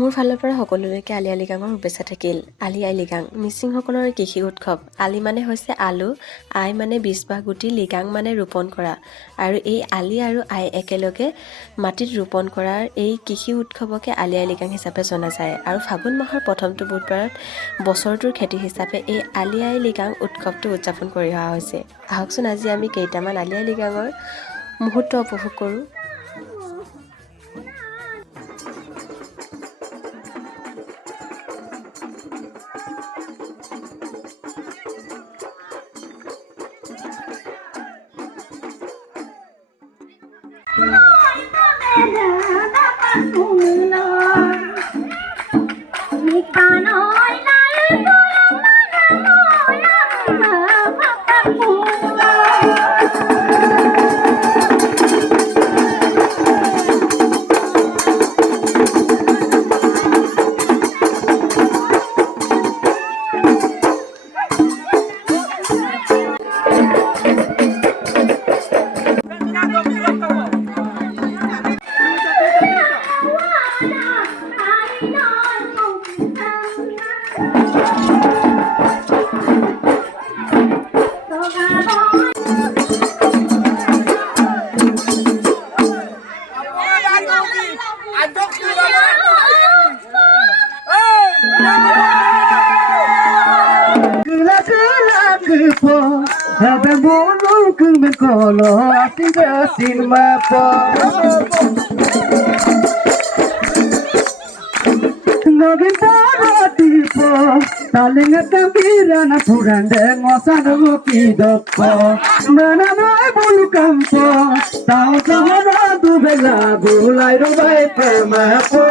মোৰ ফালৰ পৰা সকলোলৈকে আলি আই লিগাঙৰ শুভেচ্ছা থাকিল। আলি আই লিগাং মিচিংসকলৰ কৃষি উৎসৱ। আলি মানে হৈছে আলু, আই মানে বীজ বা গুটি, লিগাং মানে ৰোপণ কৰা। আৰু এই আলি আৰু আই একেলগে মাটিত ৰোপণ কৰাৰ এই কৃষি উৎসৱকে আলি আই লিগাং হিচাপে জনা যায়। আৰু ফাগুন মাহৰ প্ৰথমটো বুধবাৰত বছৰটোৰ খেতি হিচাপে এই আলি আই লিগাং উৎসৱটো উদযাপন কৰি অহা হৈছে। আহকচোন আজি আমি কেইটামান আলি আই লিগাঙৰ মুহূৰ্ত উপভোগ কৰোঁ। Ada bulu kembang kolo tinggal sinma po. Nogin para tipo, taling tambira na purande ngosan ngopi dokpo. Mana mai bulu kampo, tau sahara tu bela bulai robai pema po,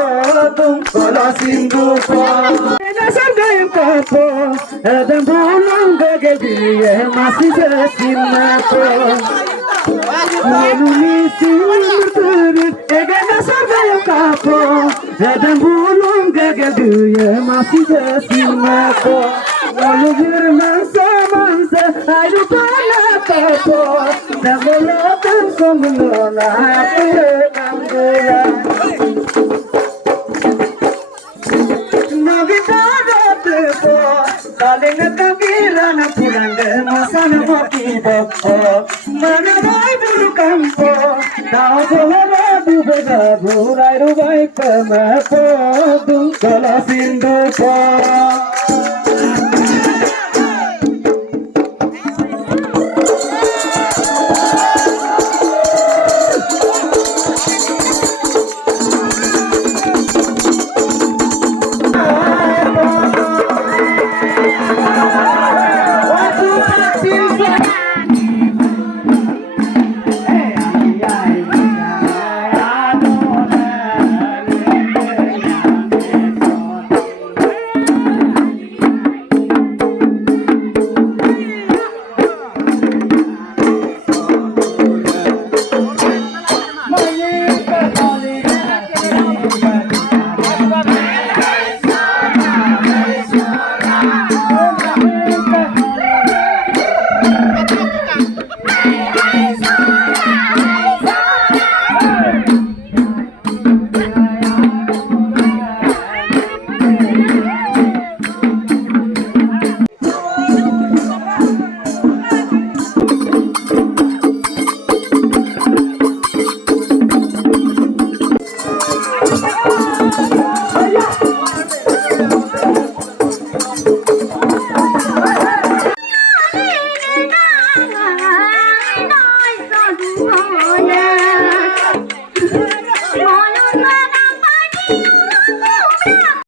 tum kolo sindu po. Nasangay kapo, ada bulu gage diye masih sinma po. Muluni sindu ege nasangay kapo, ada bulu gage diye masih sinma po. Mulugir mansa mansa ayu pala kapo, damolo tan somnona ape kangula. Taling tambira na pulangge masana mopi dokpo. Mana mai bulu kampo, tau bohara dubega burai rubai pema po, dung kala sindu po.